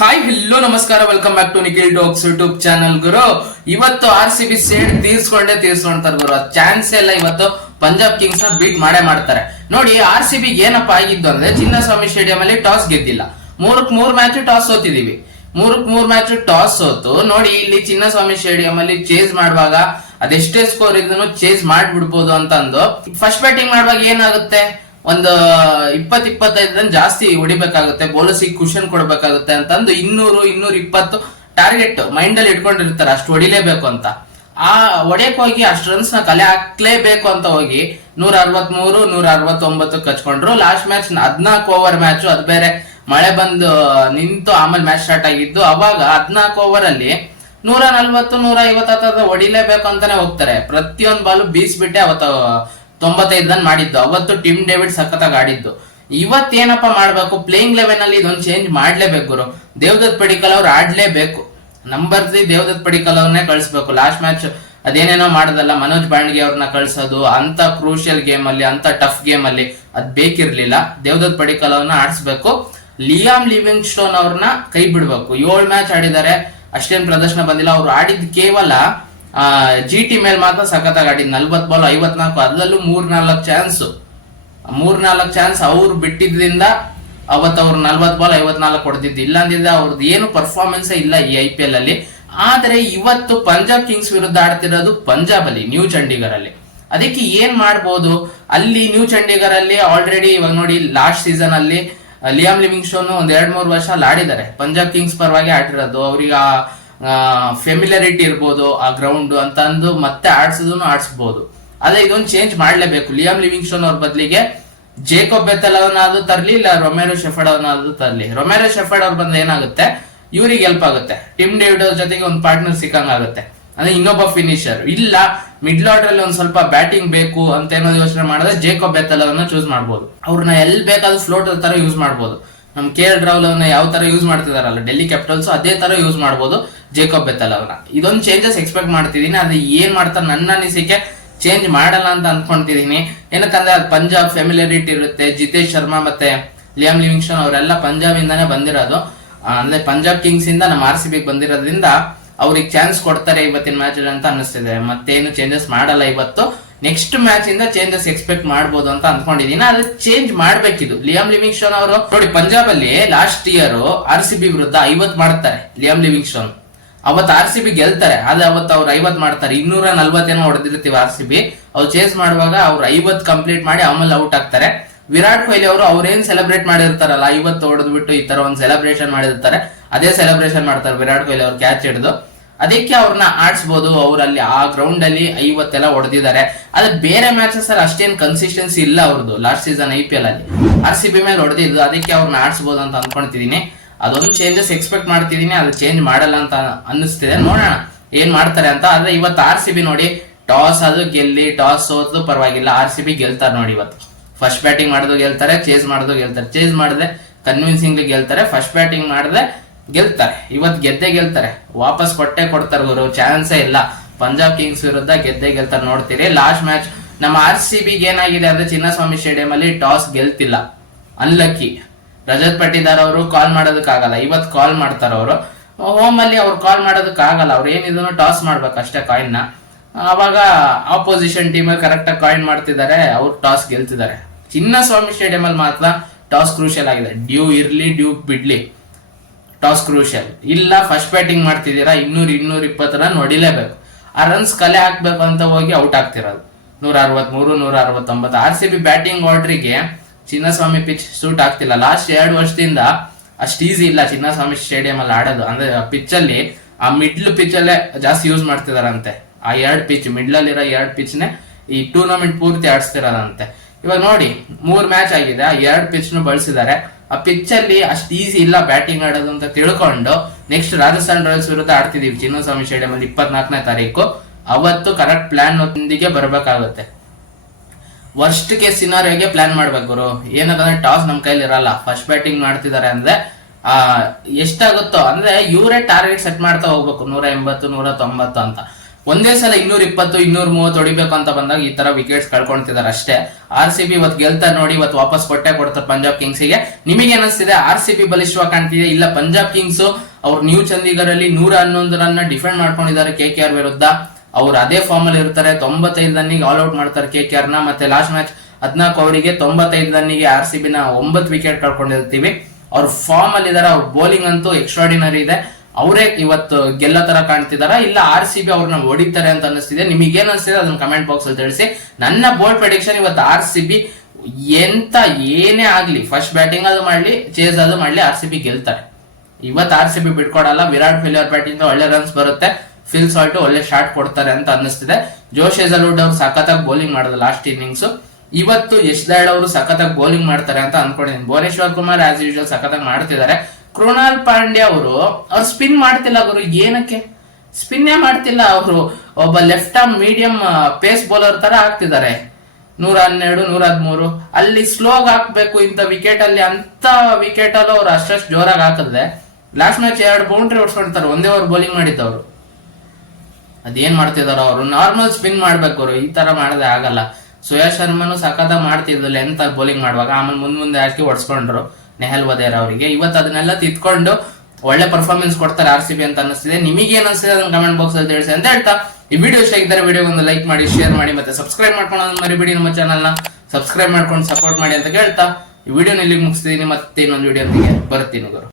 Hi hello ನಮಸ್ಕಾರ, welcome back to Nikhil talks YouTube channel. ಗುರು, ಇವತ್ತು RCB ಸೇಡ್ ತೀರ್ಸ್ಕೊಂತಾರೆ ಗುರು. ಚಾನ್ಸ್ ಎಲ್ಲ ಇವತ್ತು ಪಂಜಾಬ್ ಕಿಂಗ್ಸ್ ನ ಬೀಟ್ ಮಾಡ್ತಾರೆ. ನೋಡಿ, RCB ಏನಪ್ಪಾ ಆಗಿದ್ದು ಅಂದ್ರೆ ಚಿನ್ನಸ್ವಾಮಿ ಸ್ಟೇಡಿಯಂ ಅಲ್ಲಿ ಟಾಸ್ ಗೆದ್ದಿಲ್ಲ. ಮೂರಕ್ ಮೂರ್ ಮ್ಯಾಚ್ ಟಾಸ್ ಸೋತಿದೀವಿ. ಮೂರಕ್ ಮ್ಯಾಚ್ ಟಾಸ್ ಸೋತು ನೋಡಿ, ಇಲ್ಲಿ ಚಿನ್ನಸ್ವಾಮಿ ಸ್ಟೇಡಿಯಂ ಅಲ್ಲಿ ಚೇಸ್ ಮಾಡುವಾಗ ಅದೆಷ್ಟೇ ಸ್ಕೋರ್ ಇದನ್ನು ಚೇಸ್ ಮಾಡ್ಬಿಡ್ಬೋದು ಅಂತಂದು ಫಸ್ಟ್ ಬ್ಯಾಟಿಂಗ್ ಮಾಡುವಾಗ ಏನಾಗುತ್ತೆ, ಒಂದು 20-25 ರನ್ ಜಾಸ್ತಿ ಹೊಡಿಬೇಕಾಗುತ್ತೆ, ಬೌಲರ್ಸಿಗೆ ಕುಶನ್ ಕೊಡ್ಬೇಕಾಗುತ್ತೆ ಅಂತಂದು 200-220 ಟಾರ್ಗೆಟ್ ಮೈಂಡ್ ಅಲ್ಲಿ ಇಟ್ಕೊಂಡಿರ್ತಾರೆ. ಅಷ್ಟು ಹೊಡಿಲೇಬೇಕು ಅಂತ. ಆ ಹೊಡೆಯಕ್ ಹೋಗಿ ಅಷ್ಟು ರನ್ಸ್ ನ ಕಲೆ ಹಾಕ್ಲೇಬೇಕು ಅಂತ ಹೋಗಿ 163-169 ಕಚ್ಕೊಂಡ್ರು. ಲಾಸ್ಟ್ ಮ್ಯಾಚ್ 14 ಓವರ್ ಮ್ಯಾಚ್, ಅದು ಬೇರೆ ಮಳೆ ಬಂದು ನಿಂತು ಆಮೇಲೆ ಮ್ಯಾಚ್ ಸ್ಟಾರ್ಟ್ ಆಗಿದ್ದು. ಅವಾಗ 14 ಓವರ್ ಅಲ್ಲಿ 140-150 ಹೊಡಿಲೇಬೇಕು ಅಂತಾನೆ ಹೋಗ್ತಾರೆ. ಪ್ರತಿಯೊಂದು ಬಾಲು ಬೀಸ್ಬಿಟ್ಟೆ ಅವತ್ತು 95 ರನ್ ಮಾಡಿದ್ದು. ಅವತ್ತು ಟಿಮ್ ಡೇವಿಡ್ ಸಖತ್ತಾಗಿ ಆಡಿದ್ದು. ಇವತ್ತೇನಪ್ಪ ಮಾಡ್ಬೇಕು, ಪ್ಲೇಯಿಂಗ್ ಲೆವೆನ್ ಅಲ್ಲಿ ಇದೊಂದು ಚೇಂಜ್ ಮಾಡ್ಲೇಬೇಕು ಗುರು. ದೇವದತ್ ಪಡಿಕಲ್ ಅವ್ರು ಆಡ್ಲೇಬೇಕು. ನಂಬರ್ 3 ದೇವದತ್ ಪಡಿಕಲ್ ಅವ್ರನ್ನೇ ಕಳಿಸ್ಬೇಕು. ಲಾಸ್ಟ್ ಮ್ಯಾಚ್ ಅದೇನೇನೋ ಮಾಡದಲ್ಲ, ಮನೋಜ್ ಬಾಂಡ್ಗೆ ಅವ್ರನ್ನ ಕಳ್ಸೋದು ಅಂತ ಕ್ರೂಷಿಯಲ್ ಗೇಮ್ ಅಲ್ಲಿ, ಅಂತ ಟಫ್ ಗೇಮ್ ಅಲ್ಲಿ ಅದ್ ಬೇಕಿರ್ಲಿಲ್ಲ. ದೇವದತ್ ಪಡಿಕಲ್ ಅವ್ರನ್ನ ಆಡಿಸ್ಬೇಕು. ಲಿಯಾಮ್ ಲಿವಿಂಗ್ ಸ್ಟೋನ್ ಅವ್ರನ್ನ ಕೈ ಬಿಡ್ಬೇಕು. 7 ಮ್ಯಾಚ್ ಆಡಿದ್ದಾರೆ, ಅಷ್ಟೇನ್ ಪ್ರದರ್ಶನ ಬಂದಿಲ್ಲ. ಅವ್ರು ಆಡಿದ್ ಕೇವಲ GT ಮೇಲೆ ಮಾತ್ರ ಸಖತ್ತಾಗಿ ಆಡಿದ್. 40 ಬಾಲ್ 54, ಅದರಲ್ಲೂ 3-4 ಚಾನ್ಸ್ ಅವ್ರು ಬಿಟ್ಟಿದ್ರಿಂದ ಅವತ್ತು ಅವ್ರು 40 ಬಾಲ್ 54 ಕೊಡ್ತಿದ್ದು. ಇಲ್ಲ ಅಂದಿದ್ರೆ ಅವ್ರದ್ದು ಏನು ಪರ್ಫಾರ್ಮೆನ್ಸ್ ಇಲ್ಲ ಈ IPL ಅಲ್ಲಿ. ಆದ್ರೆ ಇವತ್ತು ಪಂಜಾಬ್ ಕಿಂಗ್ಸ್ ವಿರುದ್ಧ ಆಡ್ತಿರೋದು ಪಂಜಾಬ್ ಅಲ್ಲಿ, ನ್ಯೂ ಚಂಡೀಗರ್ ಅಲ್ಲಿ. ಅದಕ್ಕೆ ಏನ್ ಮಾಡ್ಬೋದು, ಅಲ್ಲಿ ನ್ಯೂ ಚಂಡೀಗರ್ ಅಲ್ಲಿ ಆಲ್ರೆಡಿ ಇವಾಗ ನೋಡಿ, ಲಾಸ್ಟ್ ಸೀಸನ್ ಅಲ್ಲಿ ಲಿಯಾಮ್ ಲಿವಿಂಗ್ ಸ್ಟೋನ್ ಒಂದ್ 2-3 ವರ್ಷ ಅಲ್ಲಿ ಆಡಿದ್ದಾರೆ. ಪಂಜಾಬ್ ಕಿಂಗ್ಸ್ ಪರವಾಗಿ ಆಡಿರೋದು. ಅವ್ರಿಗೆ ಫೆಮಿಲಿಯರಿಟಿ ಇರ್ಬೋದು ಆ ಗ್ರೌಂಡ್ ಅಂತ ಅಂದು ಮತ್ತೆ ಆಡ್ಸ್ಬೋದು. ಅದೇ ಇದೊಂದು ಚೇಂಜ್ ಮಾಡ್ಲೇಬೇಕು. ಲಿಯಾಮ್ ಲಿವಿಂಗ್ ಸ್ಟೋನ್ ಅವ್ರ ಬದಲಿಗೆ ಜೇಕೋಬ್ ಬೆಥೆಲ್ ಅವನಾದ್ರೂ ತರ್ಲಿ, ಇಲ್ಲ ರೊಮೆರೋ ಶೆಫರ್ಡ್ ಅವನಾದ್ರೂ ತರ್ಲಿ. ರೊಮೆರೋ ಶೆಫರ್ಡ್ ಅವ್ರ ಬಂದ್ರೆ ಏನಾಗುತ್ತೆ, ಇವ್ರಿಗೆ ಹೆಲ್ಪ್ ಆಗುತ್ತೆ. ಟಿಮ್ ಡೇವಿಡ್ ಅವ್ರ ಜೊತೆಗೆ ಒಂದು ಪಾರ್ಟ್ನರ್ ಸಿಕ್ಕಂಗ ಆಗುತ್ತೆ. ಅಂದ್ರೆ ಇನ್ನೊಬ್ಬ ಫಿನಿಶರ್ ಇಲ್ಲ, ಮಿಡ್ಲ್ ಆರ್ಡರ್ ಅಲ್ಲಿ ಒಂದ್ ಸ್ವಲ್ಪ ಬ್ಯಾಟಿಂಗ್ ಬೇಕು ಅಂತ ಏನೋ ಯೋಚನೆ ಮಾಡಿದ್ರೆ ಜೇಕೋಬ್ ಬೆಥೆಲ್ ಅವನ್ನ ಚೂಸ್ ಮಾಡ್ಬೋದು. ಅವ್ರನ್ನ ಎಲ್ಲಿ ಬೇಕಾದ್ರೂ ಫ್ಲೋಟರ್ ತರ ಯೂಸ್ ಮಾಡ್ಬೋದು. ನಮ್ KL ರಾಹುಲ್ ಅವನ್ನ ಯಾವ ತರ ಯೂಸ್ ಮಾಡ್ತಿದಾರಲ್ಲ ಡೆಲ್ಲಿ ಕ್ಯಾಪಿಟಲ್ಸ್, ಅದೇ ತರ ಯೂಸ್ ಮಾಡ್ಬೋದು ಜೇಕೋಬ್ ಬೆಥೆಲ್ ಅವನ್ನ. ಇದೊಂದು ಚೇಂಜಸ್ ಎಕ್ಸ್ಪೆಕ್ಟ್ ಮಾಡ್ತಿದೀನಿ. ಅದು ಏನ್ ಮಾಡ್ತಾರೆ ನನ್ನ ಅನಿಸಿಕೆ ಚೇಂಜ್ ಮಾಡಲ್ಲ ಅಂತ ಅನ್ಕೊಂತಿದೀನಿ. ಏನಕ್ಕಂದ್ರೆ ಅದು ಪಂಜಾಬ್ ಫೆಮಿಲಿಯರಿಟಿ ಇರುತ್ತೆ. ಜಿತೇಶ್ ಶರ್ಮಾ ಮತ್ತೆ ಲಿಯಾಮ್ ಲಿವಿಂಗ್ ಸ್ಟೋನ್ ಅವರೆಲ್ಲ ಪಂಜಾಬ್ ಇಂದಾನೆ ಬಂದಿರೋದು. ಅಂದ್ರೆ ಪಂಜಾಬ್ ಕಿಂಗ್ಸ್ ಇಂದ ನಮ್ಮ RCB ಬಂದಿರೋದ್ರಿಂದ ಅವ್ರಿಗೆ ಚಾನ್ಸ್ ಕೊಡ್ತಾರೆ ಇವತ್ತಿನ ಮ್ಯಾಚ್ ಅಂತ ಅನಿಸ್ತಿದೆ. ಮತ್ತೇನು ಚೇಂಜಸ್ ಮಾಡಲ್ಲ ಇವತ್ತು. ನೆಕ್ಸ್ಟ್ ಮ್ಯಾಚ್ ಇಂದ ಚೇಂಜಸ್ ಎಕ್ಸ್ಪೆಕ್ಟ್ ಮಾಡ್ಬೋದು ಅಂತ ಅನ್ಕೊಂಡಿದೀನಿ. ಅದು ಚೇಂಜ್ ಮಾಡ್ಬೇಕಿದು. ಲಿಯಾಮ್ ಲಿವಿಂಗ್ ಸ್ಟೋನ್ ಅವರು ನೋಡಿ, ಪಂಜಾಬ್ ಅಲ್ಲಿ ಲಾಸ್ಟ್ ಇಯರ್ RCB ವಿರುದ್ಧ 50 ಮಾಡ್ತಾರೆ ಲಿಯಾಮ್ ಲಿವಿಂಗ್ ಸ್ಟೋನ್. ಅವತ್ತು RCB ಗೆಲ್ತಾರೆ. ಆದ್ರೆ ಅವತ್ತು ಅವ್ರು 50 ಮಾಡ್ತಾರೆ. 240 ಹೊಡೆದಿರ್ತೀವಿ RCB. ಅವ್ರು ಚೇಸ್ ಮಾಡುವಾಗ ಅವ್ರು 50 ಕಂಪ್ಲೀಟ್ ಮಾಡಿ ಆಮೇಲೆ ಔಟ್ ಆಗ್ತಾರೆ. ವಿರಾಟ್ ಕೊಹ್ಲಿ ಅವರು ಅವ್ರೇನ್ ಸೆಲೆಬ್ರೇಟ್ ಮಾಡಿರ್ತಾರಲ್ಲ, 50 ಹೊಡೆದ್ಬಿಟ್ಟು ಈ ತರ ಒಂದು ಸೆಲೆಬ್ರೇಷನ್ ಮಾಡಿರ್ತಾರೆ. ಅದೇ ಸೆಲೆಬ್ರೇಷನ್ ಮಾಡ್ತಾರೆ ವಿರಾಟ್ ಕೊಹ್ಲಿ ಅವ್ರು ಕ್ಯಾಚ್ ಹಿಡಿದು. ಅದಕ್ಕೆ ಅವ್ರನ್ನ ಆಡ್ಸ್ಬೋದು. ಅವ್ರಲ್ಲಿ ಆ ಗ್ರೌಂಡ್ ಅಲ್ಲಿ 50 ಹೊಡೆದಿದ್ದಾರೆ. ಆದ್ರೆ ಬೇರೆ ಮ್ಯಾಚಸ್ ಅಲ್ಲಿ ಅಷ್ಟೇನ್ ಕನ್ಸಿಸ್ಟೆನ್ಸಿ ಇಲ್ಲ ಅವ್ರದ್ದು. ಲಾಸ್ಟ್ ಸೀಸನ್ IPL ಅಲ್ಲಿ RCB ಮೇಲೆ ಹೊಡೆದಿದ್ದು. ಅದಕ್ಕೆ ಅವ್ರನ್ನ ಆಡ್ಸ್ಬೋದು ಅಂತ ಅನ್ಕೊಂತಿದೀನಿ. ಅದೊಂದು ಚೇಂಜಸ್ ಎಕ್ಸ್ಪೆಕ್ಟ್ ಮಾಡ್ತಿದೀನಿ. ಅದು ಚೇಂಜ್ ಮಾಡಲ್ಲ ಅಂತ ಅನ್ನಿಸ್ತಿದೆ. ನೋಡೋಣ ಏನ್ ಮಾಡ್ತಾರೆ ಅಂತ. ಆದ್ರೆ ಇವತ್ತು RCB ನೋಡಿ, ಟಾಸ್ ಅದು ಗೆಲ್ಲಿ, ಟಾಸ್ ಸೋತು ಪರವಾಗಿಲ್ಲ, RCB ಗೆಲ್ತಾರೆ ನೋಡಿ. ಇವತ್ತು ಫಸ್ಟ್ ಬ್ಯಾಟಿಂಗ್ ಮಾಡೋದು ಗೆಲ್ತಾರೆ, ಚೇಸ್ ಮಾಡೋದು ಗೆಲ್ತಾರೆ. ಚೇಸ್ ಮಾಡಿದ್ರೆ ಕನ್ವಿನ್ಸಿಂಗ್ಲಿ ಗೆಲ್ತಾರೆ, ಫಸ್ಟ್ ಬ್ಯಾಟಿಂಗ್ ಮಾಡಿದ್ರೆ ಗೆಲ್ತಾರೆ. ಇವತ್ತು ಗೆದ್ದೆ ಗೆಲ್ತಾರೆ, ವಾಪಸ್ ಕೊಡ್ತಾರೆ ಗುರು. ಚಾನ್ಸೇ ಇಲ್ಲ. ಪಂಜಾಬ್ ಕಿಂಗ್ಸ್ ವಿರುದ್ಧ ಗೆದ್ದೆ ಗೆಲ್ತಾರೆ. ನೋಡ್ತೀರಿ ಲಾಸ್ಟ್ ಮ್ಯಾಚ್ ನಮ್ಮ RCB ಏನಾಗಿದೆ ಅಂದ್ರೆ ಚಿನ್ನಸ್ವಾಮಿ ಸ್ಟೇಡಿಯಂ ಅಲ್ಲಿ ಟಾಸ್ ಗೆಲ್ತಿಲ್ಲ. ಅನ್ಲಕ್ಕಿ. ರಜತ್ ಪಟ್ಟಿದಾರ್ ಅವರು ಕಾಲ್ ಮಾಡೋದಕ್ಕಾಗಲ್ಲ. ಇವತ್ತು ಕಾಲ್ ಮಾಡ್ತಾರ ಅವರು. ಹೋಮ್ ಅಲ್ಲಿ ಅವ್ರು ಕಾಲ್ ಮಾಡೋದಕ್ಕಾಗಲ್ಲ. ಅವ್ರು ಏನಿದ್ರು ಟಾಸ್ ಮಾಡ್ಬೇಕು ಅಷ್ಟೇ ಕಾಯಿನ್ ನ. ಅವಾಗ ಆಪೋಸಿಷನ್ ಟೀಮ್ ಕರೆಕ್ಟ್ ಆಗಿ ಕಾಯಿನ್ ಮಾಡ್ತಿದ್ದಾರೆ, ಅವ್ರು ಟಾಸ್ ಗೆಲ್ತಿದ್ದಾರೆ. ಚಿನ್ನಸ್ವಾಮಿ ಸ್ಟೇಡಿಯಂ ಅಲ್ಲಿ ಮಾತ್ರ ಟಾಸ್ ಕ್ರೂಷಿಯಲ್ ಆಗಿದೆ. ಡ್ಯೂ ಇರ್ಲಿ ಡ್ಯೂ ಬಿಡ್ಲಿ, ಟಾಸ್ ಕ್ರೂಷಿಯಲ್ ಇಲ್ಲ. ಫಸ್ಟ್ ಬ್ಯಾಟಿಂಗ್ ಮಾಡ್ತಿದ್ದೀರಾ, 200-220 ರನ್ ಹೊಡಿಲೇಬೇಕು. ಆ ರನ್ಸ್ ಕಲೆ ಹಾಕ್ಬೇಕು ಅಂತ ಹೋಗಿ ಔಟ್ ಆಗ್ತಿರೋದು. 163-169. RCB ಬ್ಯಾಟಿಂಗ್ ಆರ್ಡ್ರಿಗೆ ಚಿನ್ನಸ್ವಾಮಿ ಪಿಚ್ ಸೂಟ್ ಆಗ್ತಿಲ್ಲ. ಲಾಸ್ಟ್ 2 ವರ್ಷದಿಂದ ಅಷ್ಟು ಈಸಿ ಇಲ್ಲ ಚಿನ್ನಸ್ವಾಮಿ ಸ್ಟೇಡಿಯಂ ಅಲ್ಲಿ ಆಡೋದು. ಅಂದ್ರೆ ಪಿಚ್ ಅಲ್ಲಿ ಆ ಮಿಡ್ಲ್ ಪಿಚ್ ಅಲ್ಲೇ ಜಾಸ್ತಿ ಯೂಸ್ ಮಾಡ್ತಿದಾರಂತೆ. ಆ 2 ಪಿಚ್, ಮಿಡ್ಲ್ ಅಲ್ಲಿರೋ 2 ಪಿಚ್ ನೇ ಈ ಟೂರ್ನಮೆಂಟ್ ಪೂರ್ತಿ ಆಡಿಸ್ತಿರೋದಂತೆ. ಇವಾಗ ನೋಡಿ 3 ಮ್ಯಾಚ್ ಆಗಿದೆ, ಆ 2 ಪಿಚ್ ನು ಬಳಸಿದ್ದಾರೆ. ಆ ಪಿಚ್ ಅಲ್ಲಿ ಅಷ್ಟು ಈಸಿ ಇಲ್ಲ ಬ್ಯಾಟಿಂಗ್ ಆಡೋದು ಅಂತ ತಿಳ್ಕೊಂಡು ನೆಕ್ಸ್ಟ್ ರಾಜಸ್ಥಾನ್ ರಾಯಲ್ಸ್ ವಿರುದ್ಧ ಆಡ್ತಿದೀವಿ ಚಿನ್ನಸ್ವಾಮಿ ಸ್ಟೇಡಿಯಂ ಅಲ್ಲಿ 24ನೇ ತಾರೀಕು. ಅವತ್ತು ಕರೆಕ್ಟ್ ಪ್ಲಾನ್ ಒಂದಿಗೆ ಬರ್ಬೇಕಾಗುತ್ತೆ. ವರ್ಸ್ಟ್ ಕೇಸ್ ಸಿನಾರಿಯೋಗೆ ಪ್ಲಾನ್ ಮಾಡ್ಬೇಕು ಗುರು. ಏನಂದ್ರೆ ಟಾಸ್ ನಮ್ ಕೈಲಿ ಇರಲ್ಲ. ಫಸ್ಟ್ ಬ್ಯಾಟಿಂಗ್ ಮಾಡ್ತಿದ್ದಾರೆ ಅಂದ್ರೆ ಎಷ್ಟಾಗುತ್ತೋ ಅಂದ್ರೆ ಇವರೇ ಟಾರ್ಗೆಟ್ ಸೆಟ್ ಮಾಡ್ತಾ ಹೋಗ್ಬೇಕು. 180-190 ಅಂತ ಒಂದೇ ಸಲ 220 230 ಹೊಡಿಬೇಕು ಅಂತ ಬಂದಾಗ ಈ ತರ ವಿಕೆಟ್ಸ್ ಕಳ್ಕೊಂತಿದಾರೆ ಅಷ್ಟೇ. RCB ಇವತ್ತು ಗೆಲ್ತಾರೆ ನೋಡಿ, ಇವತ್ತು ವಾಪಸ್ ಕೊಡ್ತಾರೆ ಪಂಜಾಬ್ ಕಿಂಗ್ಸ್ ಗೆ. ನಿಮಗೆ ಏನಿಸ್ತಿದೆ RCB ಬಲಿಷ್ಠವಾಗಿ ಕಾಣ್ತಿದೆ ಇಲ್ಲ ಪಂಜಾಬ್ ಕಿಂಗ್ಸ್ ಅವ್ರು ನ್ಯೂ ಚಂಡೀಗಢ ಅಲ್ಲಿ 111 ರನ್ ಡಿಫೆಂಡ್ ಮಾಡ್ಕೊಂಡಿದ್ದಾರೆ KKR ವಿರುದ್ಧ. ಅವ್ರು ಅದೇ ಫಾರ್ಮ್ ಅಲ್ಲಿ ಇರ್ತಾರೆ, 95 ರನ್ನಿಗೆ ಆಲ್ ಔಟ್ ಮಾಡ್ತಾರೆ KKR ನ. ಮತ್ತೆ ಲಾಸ್ಟ್ ಮ್ಯಾಚ್ 14 ಓವರಿಗೆ 95 ರನ್ನಿಗೆ RCB ನ 9 ವಿಕೆಟ್ ಕಳ್ಕೊಂಡಿರ್ತೀವಿ. ಅವ್ರ ಫಾರ್ಮ್ ಅಲ್ಲಿ ಇದಾರೆ, ಅವ್ರ ಬೌಲಿಂಗ್ ಅಂತೂ ಎಕ್ಸ್ಟ್ರಾಡಿನರಿ ಇದೆ. ಅವರೇ ಇವತ್ತು ಗೆಲ್ಲೋ ತರ ಕಾಣ್ತಿದಾರ ಇಲ್ಲ RCB ಅವ್ರನ್ನ ಹೊಡಿತಾರೆ ಅಂತ ಅನಿಸ್ತಿದೆ. ನಿಮಗೆ ಏನ್ ಅನಿಸ್ತಿದೆ ಅದನ್ನ ಕಮೆಂಟ್ ಬಾಕ್ಸ್ ಅಲ್ಲಿ ತಿಳಿಸಿ. ನನ್ನ ಬೋಲ್ಡ್ ಪ್ರೆಡಿಕ್ಷನ್ ಇವತ್ತು RCB ಎಂತ ಏನೇ ಆಗ್ಲಿ, ಫಸ್ಟ್ ಬ್ಯಾಟಿಂಗ್ ಅದು ಮಾಡ್ಲಿ, ಚೇಸ್ ಅದು ಮಾಡ್ಲಿ, RCB ಗೆಲ್ತಾರೆ ಇವತ್ತು. RCB ಬಿಟ್ಕೊಡಲ್ಲ. ವಿರಾಟ್ ಕೊಹ್ಲಿ ಅವ್ರ ಬ್ಯಾಟಿಂಗ್ ಒಳ್ಳೆ ರನ್ಸ್ ಬರುತ್ತೆ, ಫಿಲ್ ಸಾಲ್ಟ್ ಒಳ್ಳೆ ಶಾಟ್ ಕೊಡ್ತಾರೆ ಅಂತ ಅನ್ನಿಸ್ತಿದೆ. ಜೋಶ್ ಹೇಜಲ್ವುಡ್ ಅವ್ರು ಸಖತ್ತಾಗಿ ಬೌಲಿಂಗ್ ಮಾಡಿದ್ರು ಲಾಸ್ಟ್ ಇನ್ನಿಂಗ್ಸ್. ಇವತ್ತು ಯಶ್ ದಯಾಳ್ ಅವರು ಸಖತ್ತಾಗಿ ಬೌಲಿಂಗ್ ಮಾಡ್ತಾರೆ ಅಂತ ಅನ್ಕೊಂಡಿದ್ದೀನಿ. ಭುವನೇಶ್ವರ್ ಕುಮಾರ್ ಆಸ್ ಯೂಶುವಲ್ ಸಖತ್ತಾಗಿ ಮಾಡ್ತಿದ್ದಾರೆ. ಕೃಣಾಲ್ ಪಾಂಡ್ಯ ಅವರು ಸ್ಪಿನ್ ಮಾಡ್ತಿಲ್ಲ ಗುರು, ಏನಕ್ಕೆ ಸ್ಪಿನ್ನೇ ಮಾಡ್ತಿಲ್ಲ ಅವರು. ಒಬ್ಬ left arm medium pace bowler ತರ ಆಗ್ತಿದ್ದಾರೆ. 112 113 ಅಲ್ಲಿ ಸ್ಲೋಗ್ ಹಾಕ್ಬೇಕು ಇಂಥ ವಿಕೆಟ್ ಅಲ್ಲಿ. ಅಂತ ವಿಕೆಟ್ ಅಲ್ಲೂ ಅವ್ರು ಅಷ್ಟಷ್ಟು ಜೋರಾಗಿ ಹಾಕಿದ್ರೆ ಲಾಸ್ಟ್ ಮ್ಯಾಚ್ 2 ಬೌಂಡ್ರಿ ಹೊಡ್ಸ್ಕೊಳ್ತಾರೆ, ಒಂದೇ ಓವರ್ ಬೌಲಿಂಗ್ ಮಾಡಿದ್ದವ್ರು. ಅದೇನ್ ಮಾಡ್ತಿದಾರ ಅವರು, ನಾರ್ಮಲ್ ಸ್ಪಿನ್ ಮಾಡ್ಬೇಕು ಅವರು, ಈ ತರ ಮಾಡದೆ ಆಗಲ್ಲ. ಸುಯೇಶ್ ಶರ್ಮನು ಸಖತ್ತಾಗಿ ಮಾಡ್ತಿದ್ರು ಲೆಂತ್ ಆಗಿ ಬೌಲಿಂಗ್ ಮಾಡುವಾಗ, ಆಮೇಲೆ ಮುಂದೆ ಹಾಕಿ ಹೊಡ್ಸ್ಕೊಂಡ್ರು ನೆಹಲ್ ವದೇರ್ ಅವರಿಗೆ. ಇವತ್ತು ಅದನ್ನೆಲ್ಲ ತಿತ್ಕೊಂಡು ಒಳ್ಳೆ ಪರ್ಫಾರ್ಮೆನ್ಸ್ ಕೊಡ್ತಾರೆ RCB ಅಂತ ಅನಿಸ್ತಿದೆ. ನಿಮಗೆ ಏನ್ ಅನಿಸ್ತಿದೆ ಅದನ್ನ ಕಮೆಂಟ್ ಬಾಕ್ಸ್ ಅಲ್ಲಿ ತಿಳಿಸಿ ಅಂತ ಹೇಳ್ತಾ, ಈ ವಿಡಿಯೋ ಇಷ್ಟ ಆಗಿದ್ದಾರೆ ವಿಡಿಯೋ ಒಂದು ಲೈಕ್ ಮಾಡಿ, ಶೇರ್ ಮಾಡಿ, ಮತ್ತೆ ಸಬ್ಸ್ಕ್ರೈಬ್ ಮಾಡ್ಕೊಂಡು ಮರಿಬೇಡಿ. ನಮ್ಮ ಚಾನಲ್ ನ ಸಬ್ಸ್ಕ್ರೈಬ್ ಮಾಡ್ಕೊಂಡು ಸಪೋರ್ಟ್ ಮಾಡಿ ಅಂತ ಕೇಳ್ತಾ ಈ ವಿಡಿಯೋನ ಇಲ್ಲಿಗೆ ಮುಗಿಸ್ತಿದ್ದೀನಿ. ಮತ್ತೆ ಇನ್ನೊಂದು ವಿಡಿಯೋ ಬರ್ತೀನಿ ಗುರು.